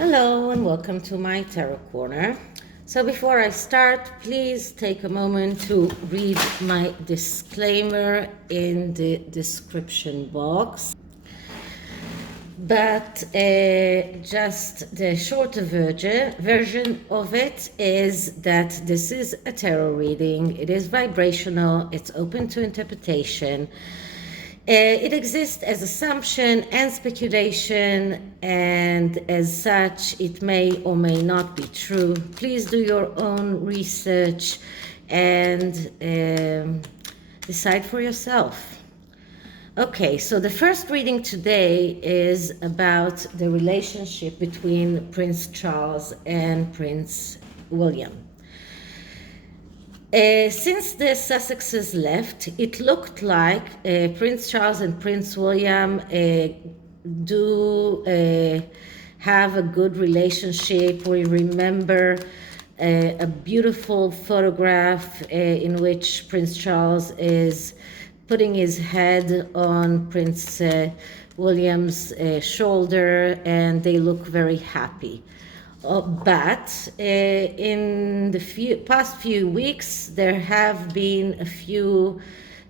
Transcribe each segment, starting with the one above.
Hello and welcome to my Tarot Corner. So before I start, please take a moment to read my disclaimer in the description box. But just the shorter version of it is that this is a tarot reading. It is vibrational, it's open to interpretation. It exists as assumption and speculation, and as such, it may or may not be true. Please do your own research and decide for yourself. Okay, so the first reading today is about the relationship between Prince Charles and Prince William. Since the Sussexes left, it looked like Prince Charles and Prince William do have a good relationship. We remember a beautiful photograph in which Prince Charles is putting his head on Prince William's shoulder, and they look very happy. But in the past few weeks, there have been a few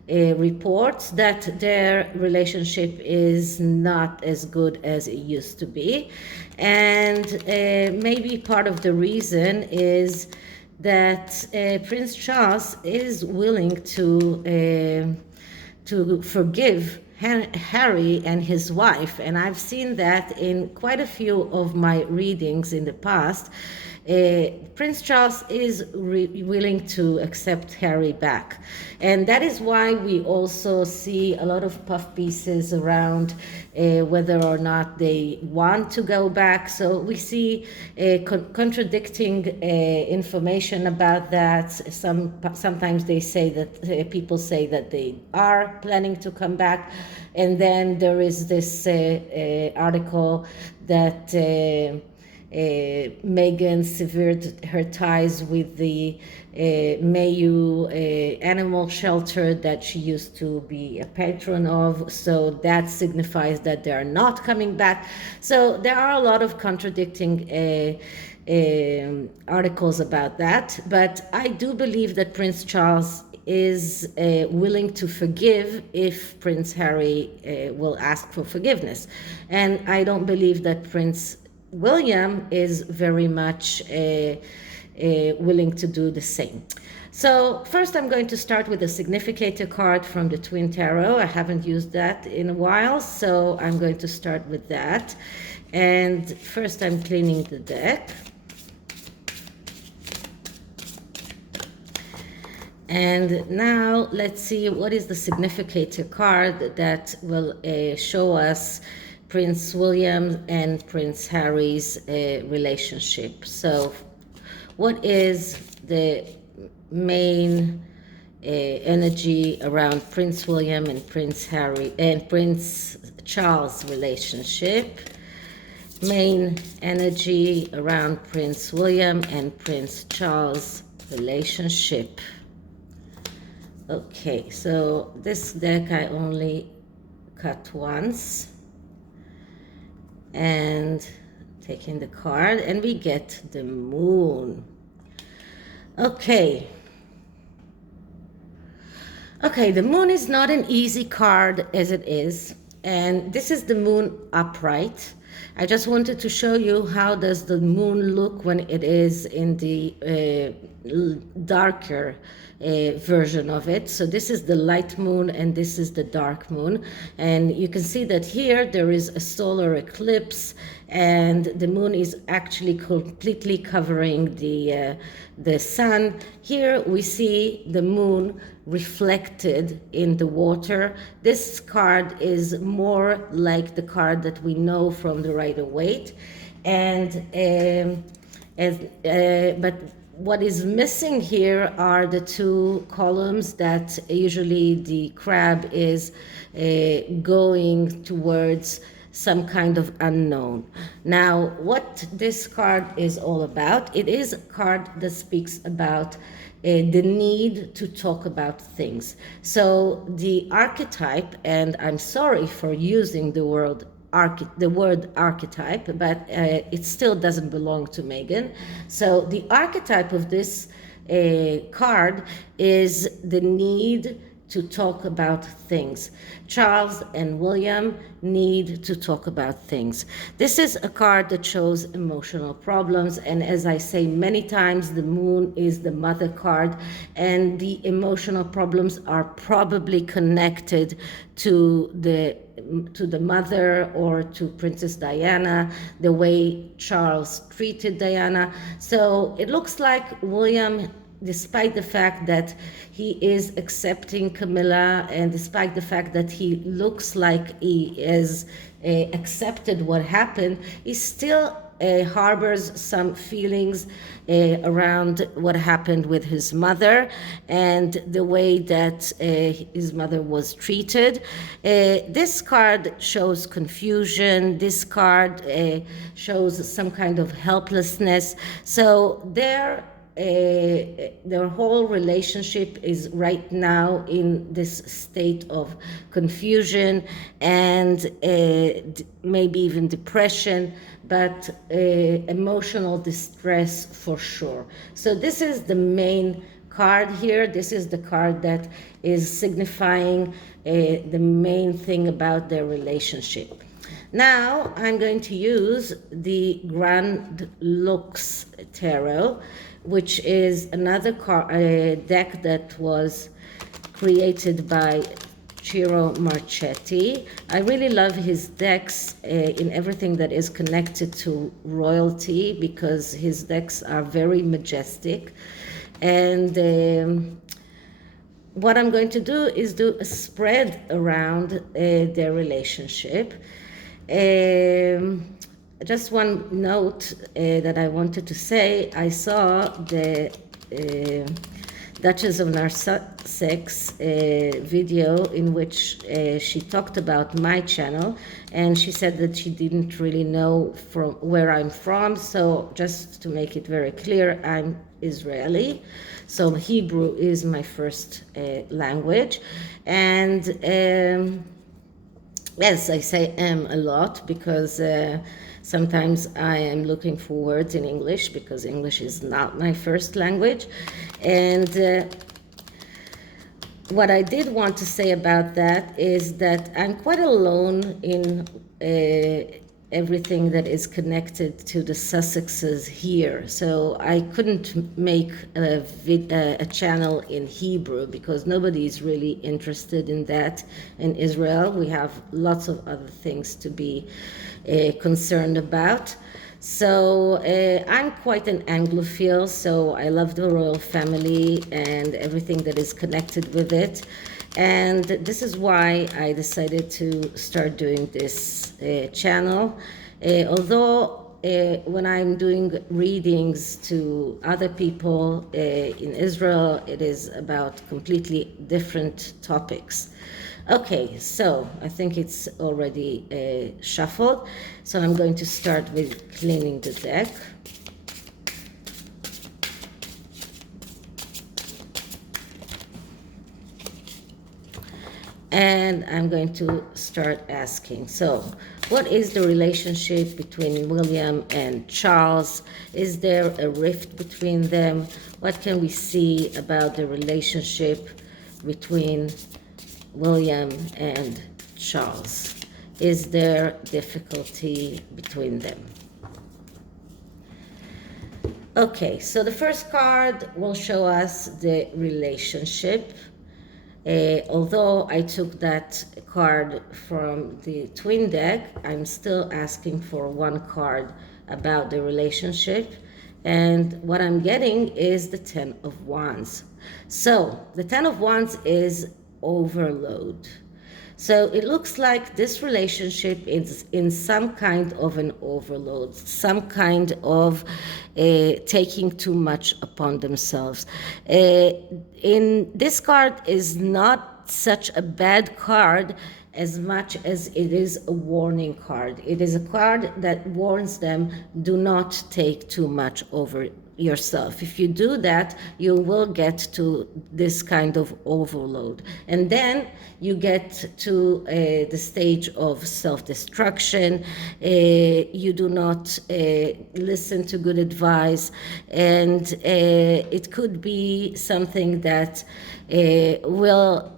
reports that their relationship is not as good as it used to be. And maybe part of the reason is that Prince Charles is willing to forgive Harry and his wife, and I've seen that in quite a few of my readings in the past. Prince Charles is willing to accept Harry back, and that is why we also see a lot of puff pieces around whether or not they want to go back. So we see contradicting information about that. Sometimes they say that people say that they are planning to come back, and then there is this article that Meghan severed her ties with the Mayu animal shelter that she used to be a patron of, so that signifies that they are not coming back. So there are a lot of contradicting articles about that, but I do believe that Prince Charles is willing to forgive if Prince Harry will ask for forgiveness, and I don't believe that Prince William is very much willing to do the same. So first I'm going to start with a significator card from the Twin Tarot. I haven't used that in a while, so I'm going to start with that. And first I'm cleaning the deck. And now let's see what is the significator card that will show us Prince William and Prince Harry's relationship. So what is the main energy around Prince William and Prince Harry and Prince Charles relationship? Main energy around Prince William and Prince Charles relationship. Okay, so this deck I only cut once, and taking the card, and we get the Moon. Okay, the Moon is not an easy card as it is, and this is the Moon upright. I just wanted to show you how does the Moon look when it is in the darker version of it. So this is the light moon and this is the dark moon, and you can see that here there is a solar eclipse and the moon is actually completely covering the sun. Here we see the moon reflected in the water. This card is more like the card that we know from the Rider-Waite, and but what is missing here are the two columns that usually the crab is going towards some kind of unknown. Now, what this card is all about, it is a card that speaks about the need to talk about things. So the archetype, and I'm sorry for using the word the word archetype, but it still doesn't belong to Meghan. So the archetype of this card is the need to talk about things. Charles and William need to talk about things. This is a card that shows emotional problems, and as I say many times, the moon is the mother card, and the emotional problems are probably connected to the mother or to Princess Diana, the way Charles treated Diana. So it looks like William, despite the fact that he is accepting Camilla, and despite the fact that he looks like he has accepted what happened, he still harbors some feelings around what happened with his mother and the way that his mother was treated. This card shows confusion. This card shows some kind of helplessness. So their whole relationship is right now in this state of confusion and maybe even depression, but emotional distress for sure. So this is the main card here. This is the card that is signifying the main thing about their relationship. Now I'm going to use the Grand Lux Tarot, which is another deck that was created by Ciro Marchetti. I really love his decks in everything that is connected to royalty, because his decks are very majestic. And what I'm going to do is do a spread around their relationship. Just one note that I wanted to say. I saw the Duchess of Narsex's video in which she talked about my channel, and she said that she didn't really know from where I'm from. So just to make it very clear, I'm Israeli, so Hebrew is my first language. And yes, I say a lot because sometimes I am looking for words in English, because English is not my first language. And what I did want to say about that is that I'm quite alone in everything that is connected to the Sussexes here. So I couldn't make a channel in Hebrew because nobody is really interested in that in Israel. We have lots of other things to be concerned about. So I'm quite an Anglophile, so I love the royal family and everything that is connected with it. And this is why I decided to start doing this channel. Although when I'm doing readings to other people in Israel, it is about completely different topics. Okay, so I think it's already shuffled. So I'm going to start with cleaning the deck. And I'm going to start asking. So, what is the relationship between William and Charles? Is there a rift between them? What can we see about the relationship between William and Charles? Is there difficulty between them? Okay, so the first card will show us the relationship. Although I took that card from the twin deck, I'm still asking for one card about the relationship. And what I'm getting is the Ten of Wands. So the Ten of Wands is overload. So it looks like this relationship is in some kind of an overload, some kind of taking too much upon themselves. In this card is not such a bad card as much as it is a warning card. It is a card that warns them, do not take too much over yourself. If you do that, you will get to this kind of overload. And then you get to the stage of self-destruction. You do not listen to good advice, and it could be something that will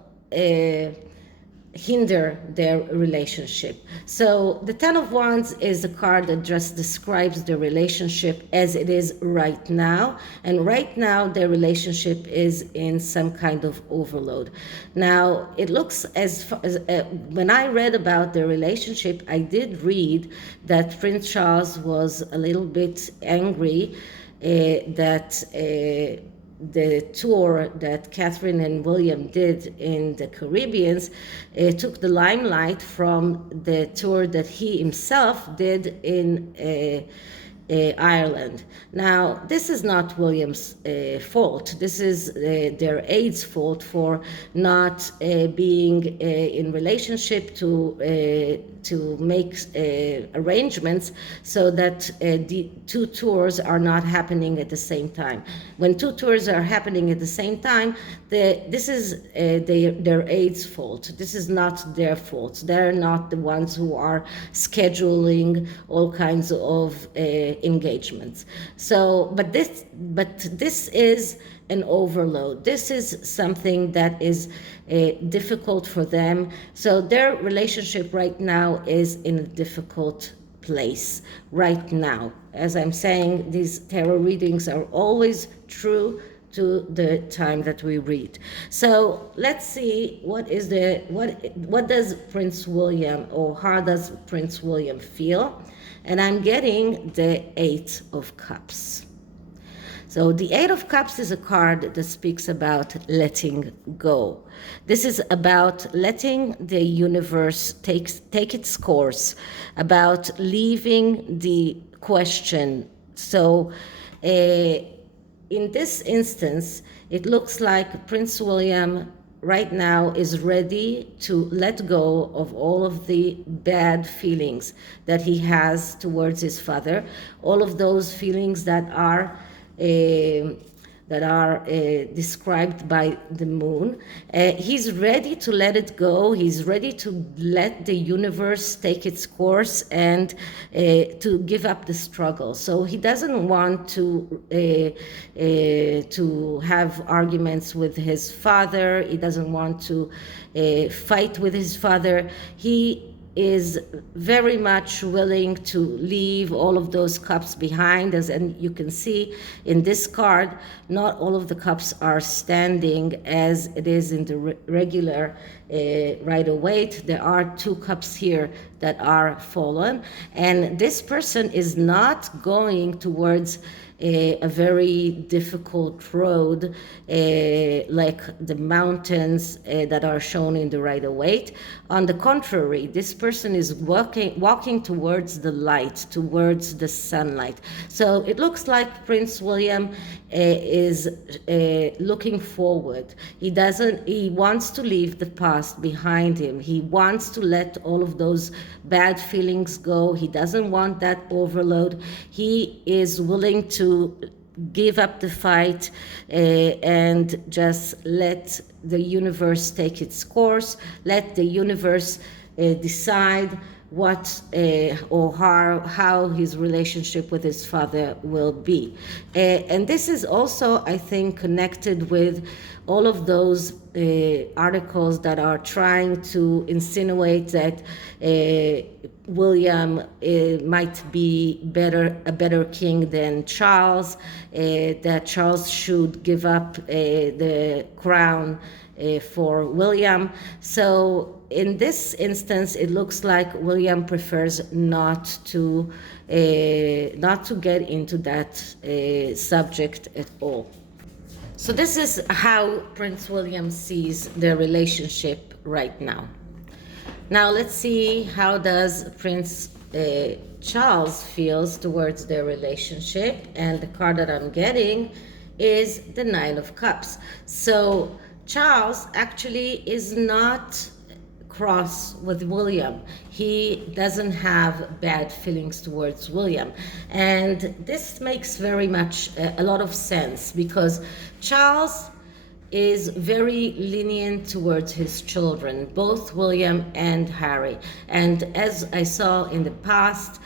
hinder their relationship. So the Ten of Wands is a card that just describes the relationship as it is right now. And right now, their relationship is in some kind of overload. Now, it looks as when I read about their relationship, I did read that Prince Charles was a little bit angry that the tour that Catherine and William did in the Caribbean took the limelight from the tour that he himself did in Ireland. Now, this is not William's fault. This is their aide's fault for not being in relationship to make arrangements so that the two tours are not happening at the same time. When two tours are happening at the same time, this is their aide's fault. This is not their fault. They're not the ones who are scheduling all kinds of engagements. So, but this is an overload. This is something that is difficult for them. So their relationship right now is in a difficult place right now. As I'm saying, these tarot readings are always true to the time that we read. So let's see what does Prince William, or how does Prince William feel? And I'm getting the Eight of Cups. So the Eight of Cups is a card that speaks about letting go. This is about letting the universe take its course, about leaving the question. So in this instance, it looks like Prince William right now is ready to let go of all of the bad feelings that he has towards his father, all of those feelings that are described by the moon. He's ready to let it go. He's ready to let the universe take its course and to give up the struggle. So he doesn't want to have arguments with his father. He doesn't want to fight with his father. He is very much willing to leave all of those cups behind. And you can see in this card, not all of the cups are standing as it is in the regular Rider-Waite. There are two cups here that are fallen, and this person is not going towards a very difficult road like the mountains that are shown in the Rider-Waite. On the contrary, this person is walking towards the light, towards the sunlight. So it looks like Prince William is looking forward. He wants to leave the past behind him. He wants to let all of those bad feelings go. He doesn't want that overload. He is willing to give up the fight and just let the universe take its course, let the universe decide what or how his relationship with his father will be. And this is also, I think, connected with all of those articles that are trying to insinuate that William might be a better king than Charles, that Charles should give up the crown for William. So in this instance, it looks like William prefers not to get into that subject at all. So this is how Prince William sees their relationship right now. Now let's see how does Prince Charles feels towards their relationship. And the card that I'm getting is the Nine of Cups. So Charles actually is not cross with William. He doesn't have bad feelings towards William. And this makes very much a lot of sense, because Charles is very lenient towards his children, both William and Harry. And as I saw in the past,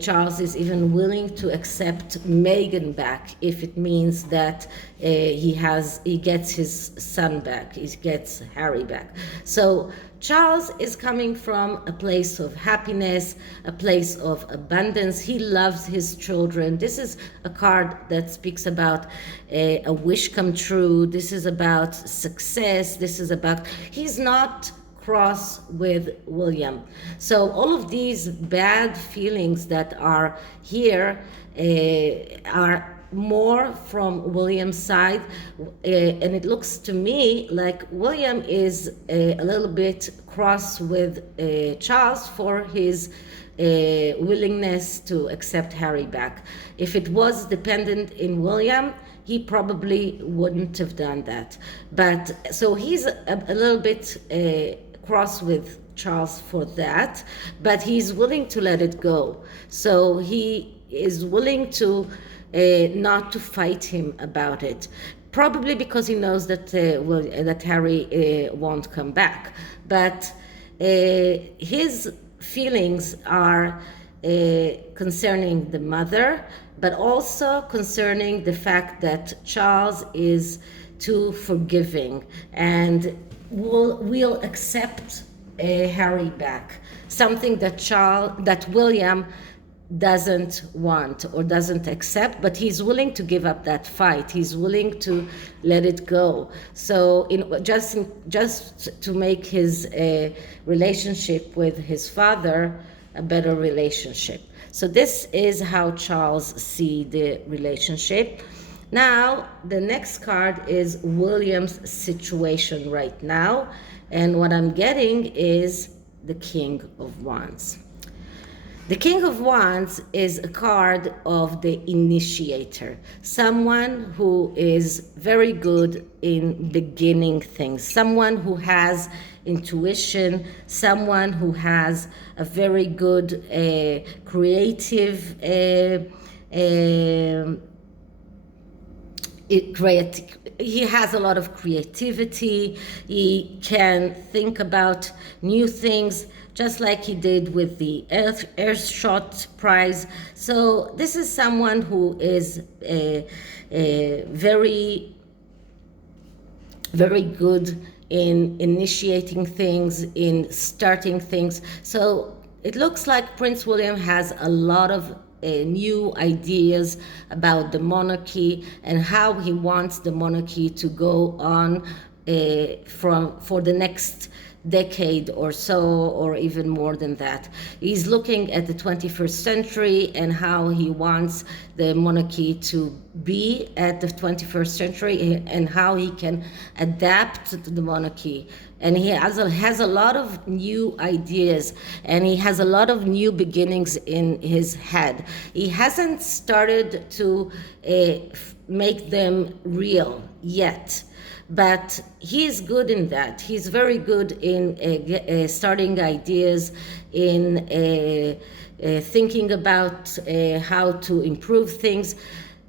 Charles is even willing to accept Meghan back if it means that he gets his son back, he gets Harry back. So Charles is coming from a place of happiness, a place of abundance. He loves his children. This is a card that speaks about a wish come true. This is about success. This is about, he's not cross with William. So all of these bad feelings that are here are more from William's side, and it looks to me like William is a little bit cross with Charles for his willingness to accept Harry back. If it was dependent in William, he probably wouldn't have done that. But so he's a little bit cross with Charles for that, but he's willing to let it go. So he is willing to not to fight him about it, probably because he knows that that Harry won't come back. But his feelings are concerning the mother, but also concerning the fact that Charles is too forgiving and will accept Harry back, something that William doesn't want or doesn't accept, but he's willing to give up that fight. He's willing to let it go. So just to make his relationship with his father a better relationship. So this is how Charles sees the relationship. Now, the next card is William's situation right now. And what I'm getting is the King of Wands. The King of Wands is a card of the initiator, someone who is very good in beginning things, someone who has intuition, someone who has a very good creative he has a lot of creativity. He can think about new things, just like he did with the Earthshot Prize. So this is someone who is very, very good in initiating things, in starting things. So it looks like Prince William has a lot of new ideas about the monarchy and how he wants the monarchy to go on for the next decade or so, or even more than that. He's looking at the 21st century and how he wants the monarchy to be at the 21st century and how he can adapt to the monarchy. And he has a lot of new ideas, and he has a lot of new beginnings in his head. He hasn't started to make them real yet, but he's good in that. He's very good in starting ideas, in thinking about how to improve things.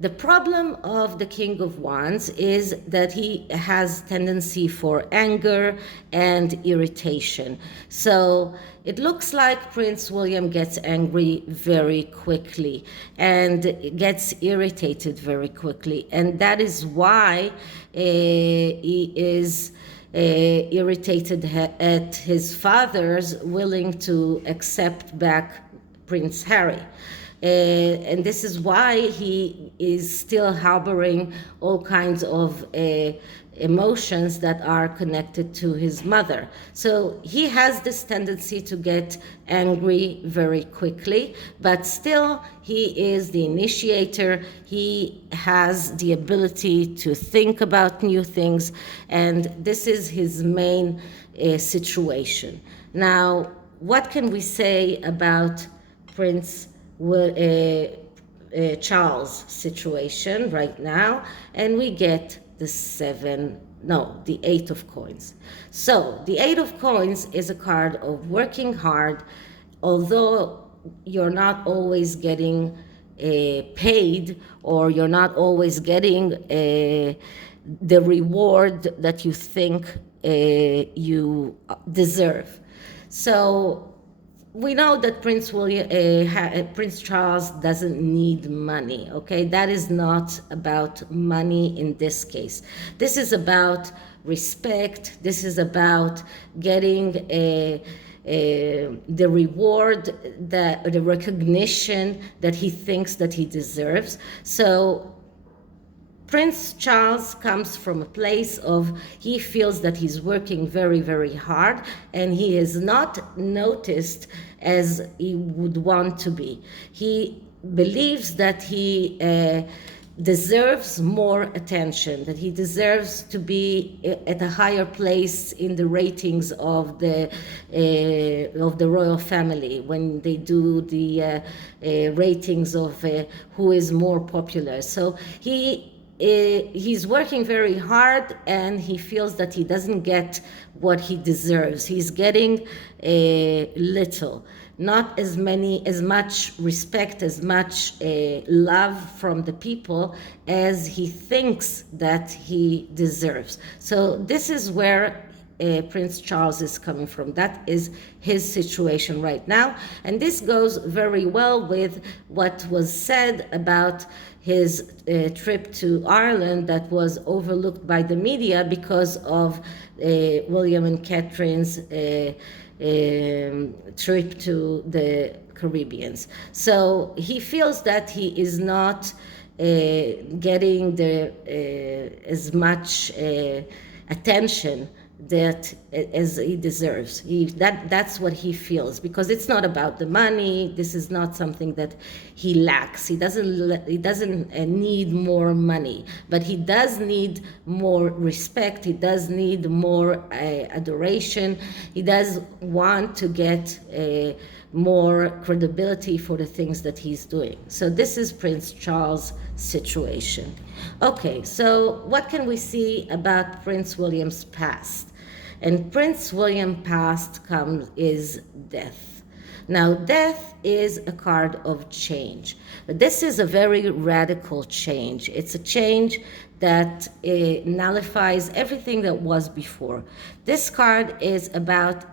The problem of the King of Wands is that he has tendency for anger and irritation. So it looks like Prince William gets angry very quickly and gets irritated very quickly. And that is why he is irritated at his father's willing to accept back Prince Harry. And this is why he is still harboring all kinds of emotions that are connected to his mother. So he has this tendency to get angry very quickly, but still he is the initiator. He has the ability to think about new things, and this is his main situation. Now, what can we say about Prince Charles' situation right now? And we get the Eight of Coins. So the Eight of Coins is a card of working hard, although you're not always getting paid, or you're not always getting the reward that you think you deserve. So we know that Prince Charles doesn't need money, okay? That is not about money in this case. This is about respect. This is about getting the reward, the recognition that he thinks that he deserves. So Prince Charles comes from a place of he feels that he's working very, very hard, and he is not noticed as he would want to be. He believes that he deserves more attention, that he deserves to be at a higher place in the ratings of the royal family when they do the ratings of who is more popular. So he's working very hard, and he feels that he doesn't get what he deserves. He's getting little, not as much respect, as much love from the people as he thinks that he deserves. So this is where Prince Charles is coming from. That is his situation right now. And this goes very well with what was said about his trip to Ireland that was overlooked by the media because of William and Catherine's trip to the Caribbean. So he feels that he is not getting as much attention that as he deserves. That's what he feels, because it's not about the money. This is not something that he lacks. He doesn't need more money, but he does need more respect. He does need more adoration. He does want to get more credibility for the things that he's doing. So this is Prince Charles' situation. Okay, so what can we see about Prince William's past? And Prince William's past is death. Now, death is a card of change. This is a very radical change. It's a change that nullifies everything that was before. This card is about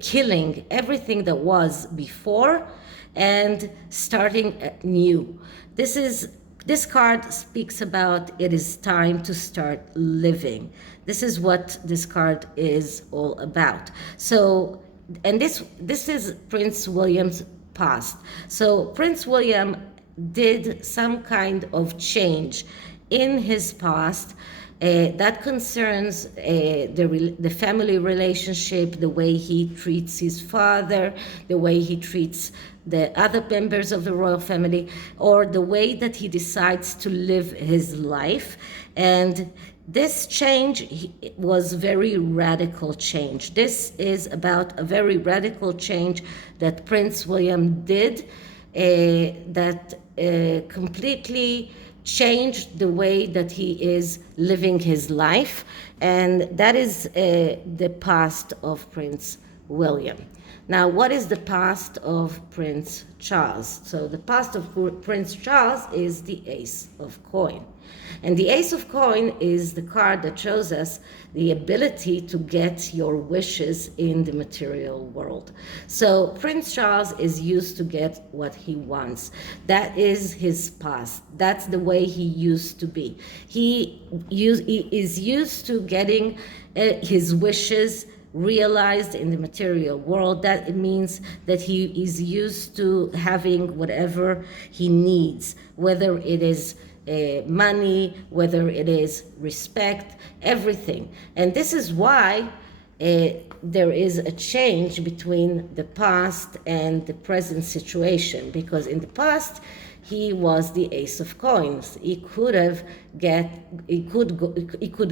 killing everything that was before and starting new. This card speaks about it is time to start living. This is what this card is all about. So, and this is Prince William's past. So Prince William did some kind of change in his past that concerns the family relationship, the way he treats his father, the way he treats the other members of the royal family, or the way that he decides to live his life. And this change was very radical change. This is about a very radical change that Prince William did that completely changed the way that he is living his life. And that is the past of Prince William. Now, what is the past of Prince Charles? So the past of Prince Charles is the Ace of Coin. And the Ace of Coin is the card that shows us the ability to get your wishes in the material world. So Prince Charles is used to get what he wants. That is his past. That's the way he used to be. He is used to getting his wishes realized in the material world. That it means that he is used to having whatever he needs, whether it is money, whether it is respect, everything. And this is why there is a change between the past and the present situation, because in the past he was the ace of coins. He could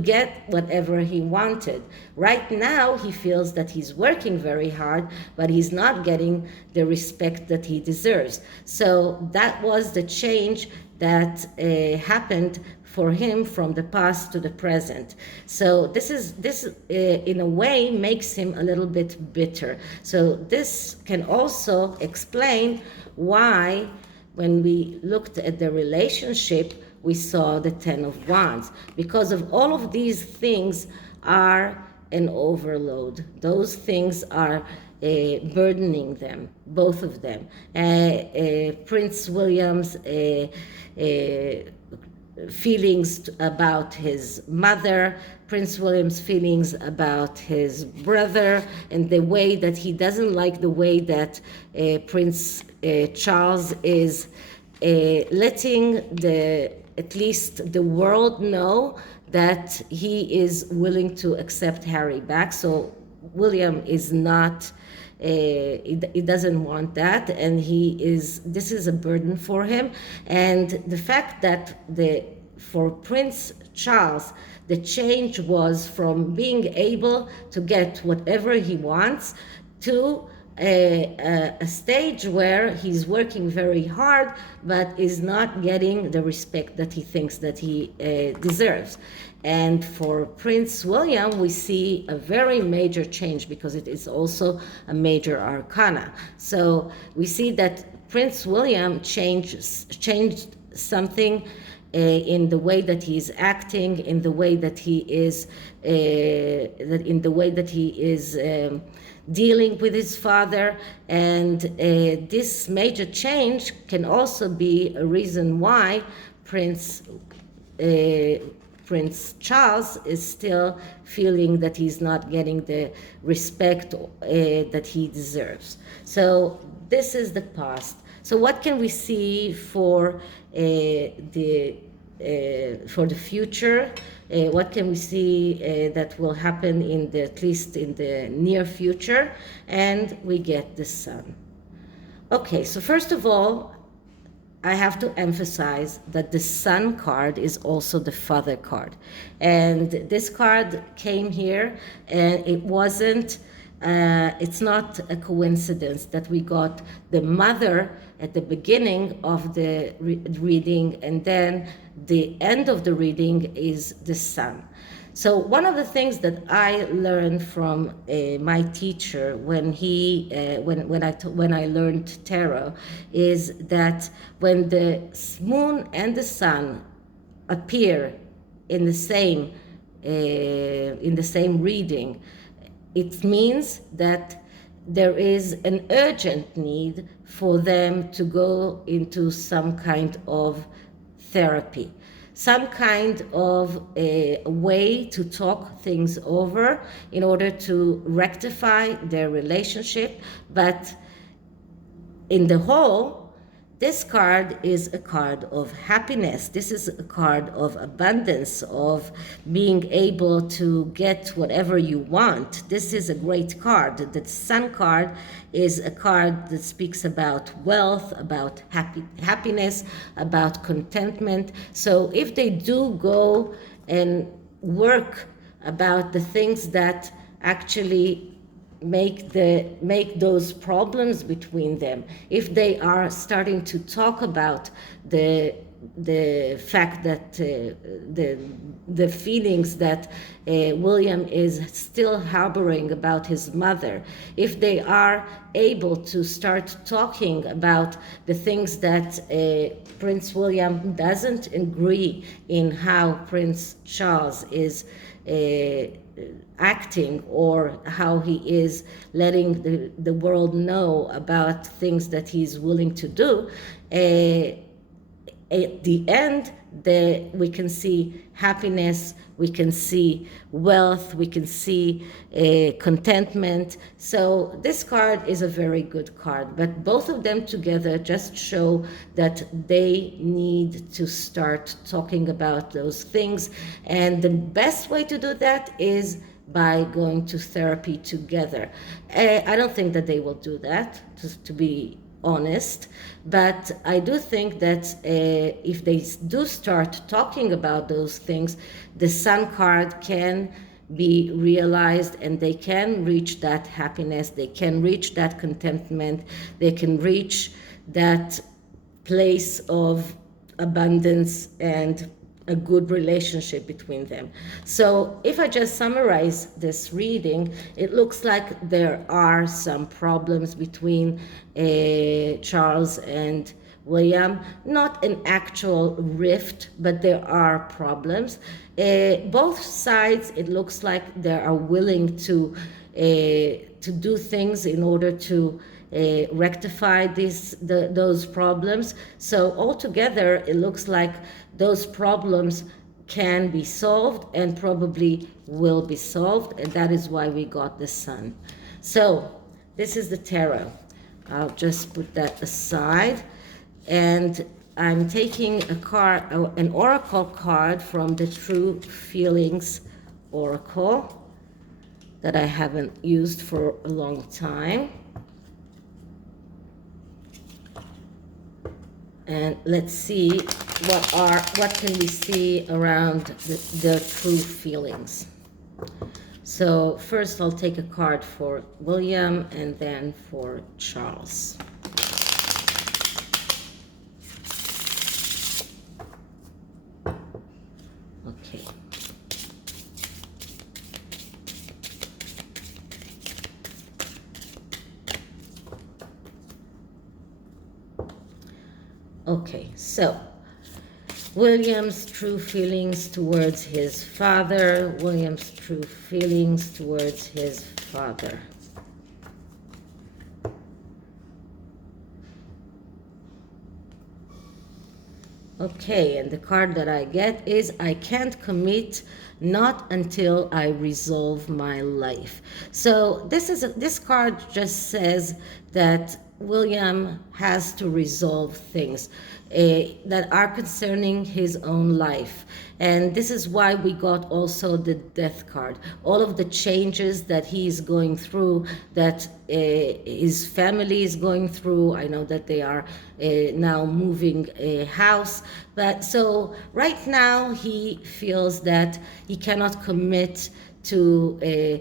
get whatever he wanted. Right now he feels that he's working very hard, but he's not getting the respect that he deserves. So that was the change that happened for him from the past to the present. So this in a way makes him a little bit bitter. So this can also explain why when we looked at the relationship we saw the Ten of Wands, because of all of these things are an overload. Those things are burdening them, both of them. Prince William's feelings about his mother, Prince William's feelings about his brother, and the way that he doesn't like the way that Prince Charles is letting at least the world know that he is willing to accept Harry back. So William is not, he doesn't want that, and this is a burden for him. And the fact that for Prince Charles, the change was from being able to get whatever he wants to a stage where he's working very hard but is not getting the respect that he thinks that he deserves. And for Prince William, we see a very major change because it is also a major arcana. So we see that Prince William changed something in the way that he is acting, in the way that he is, dealing with his father. And this major change can also be a reason why Prince Charles is still feeling that he's not getting the respect that he deserves. So this is the past. So what can we see for the future? What can we see that will happen at least in the near future? And we get the Sun. Okay, so first of all, I have to emphasize that the Sun card is also the Father card. And this card came here, and it's not a coincidence that we got the Mother at the beginning of the reading, and then the end of the reading is the Sun. So one of the things that I learned from my teacher when I learned tarot is that when the Moon and the Sun appear in the same reading, it means that there is an urgent need for them to go into some kind of therapy, some kind of a way to talk things over in order to rectify their relationship. But in the whole, this card is a card of happiness. This is a card of abundance, of being able to get whatever you want. This is a great card. The Sun card is a card that speaks about wealth, about happiness, about contentment. So if they do go and work about the things that actually make those problems between them, if they are starting to talk about the fact that the feelings that William is still harboring about his mother, if they are able to start talking about the things that Prince William doesn't agree in how Prince Charles is acting, or how he is letting the world know about things that he's willing to do, at the end, we can see happiness, we can see wealth, we can see contentment. So this card is a very good card, but both of them together just show that they need to start talking about those things. And the best way to do that is by going to therapy together. I don't think that they will do that, to be honest. But I do think that if they do start talking about those things, the Sun card can be realized, and they can reach that happiness, they can reach that contentment, they can reach that place of abundance and a good relationship between them. So if I just summarize this reading, it looks like there are some problems between Charles and William, not an actual rift, but there are problems. Both sides, it looks like they are willing to do things in order to rectify those problems. So altogether, it looks like those problems can be solved and probably will be solved, and that is why we got the Sun. So this is the tarot. I'll just put that aside, and I'm taking a card, an oracle card from the True Feelings Oracle that I haven't used for a long time. And let's see what can we see around the true feelings. So first I'll take a card for William and then for Charles. Okay. Okay, so William's true feelings towards his father. William's true feelings towards his father. Okay, and the card that I get is I can't commit, not until I resolve my life. So this card just says that William has to resolve things that are concerning his own life. And this is why we got also the Death card. All of the changes that he is going through, that his family is going through. I know that they are now moving a house. But so right now he feels that he cannot commit to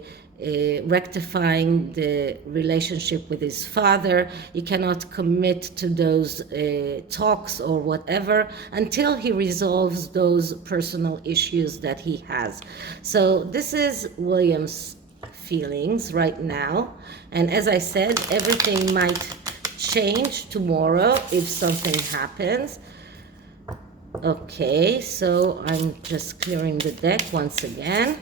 rectifying the relationship with his father. He cannot commit to those talks or whatever until he resolves those personal issues that he has. So this is William's feelings right now. And as I said, everything might change tomorrow if something happens. Okay, so I'm just clearing the deck once again.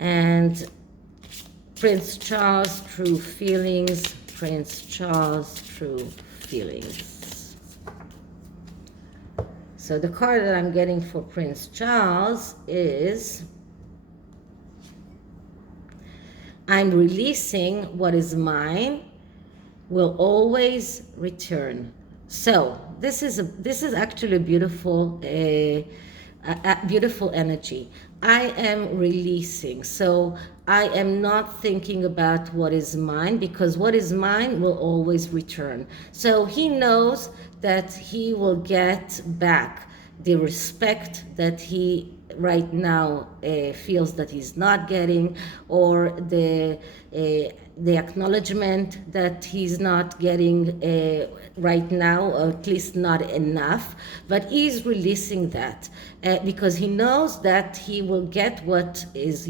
And Prince Charles, true feelings. Prince Charles, true feelings. So the card that I'm getting for Prince Charles is I'm releasing what is mine, will always return. So this is actually a beautiful beautiful energy. I am releasing. So I am not thinking about what is mine, because what is mine will always return. So he knows that he will get back the respect that he right now feels that he's not getting, or the acknowledgement that he's not getting right now, or at least not enough. But he's releasing that because he knows that he will get what is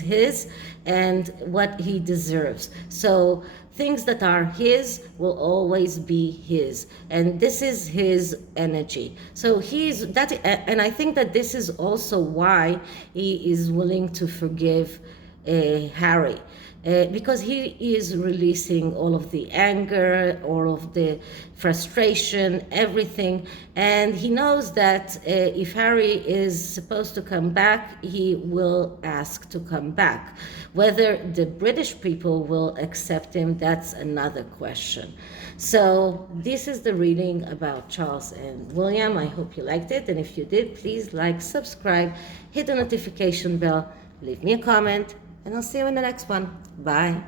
his and what he deserves. So things that are his will always be his, and this is his energy. So he's that, and I think that this is also why he is willing to forgive Harry. Because he is releasing all of the anger, all of the frustration, everything. And he knows that if Harry is supposed to come back, he will ask to come back. Whether the British people will accept him, that's another question. So this is the reading about Charles and William. I hope you liked it. And if you did, please like, subscribe, hit the notification bell, leave me a comment, and I'll see you in the next one. Bye.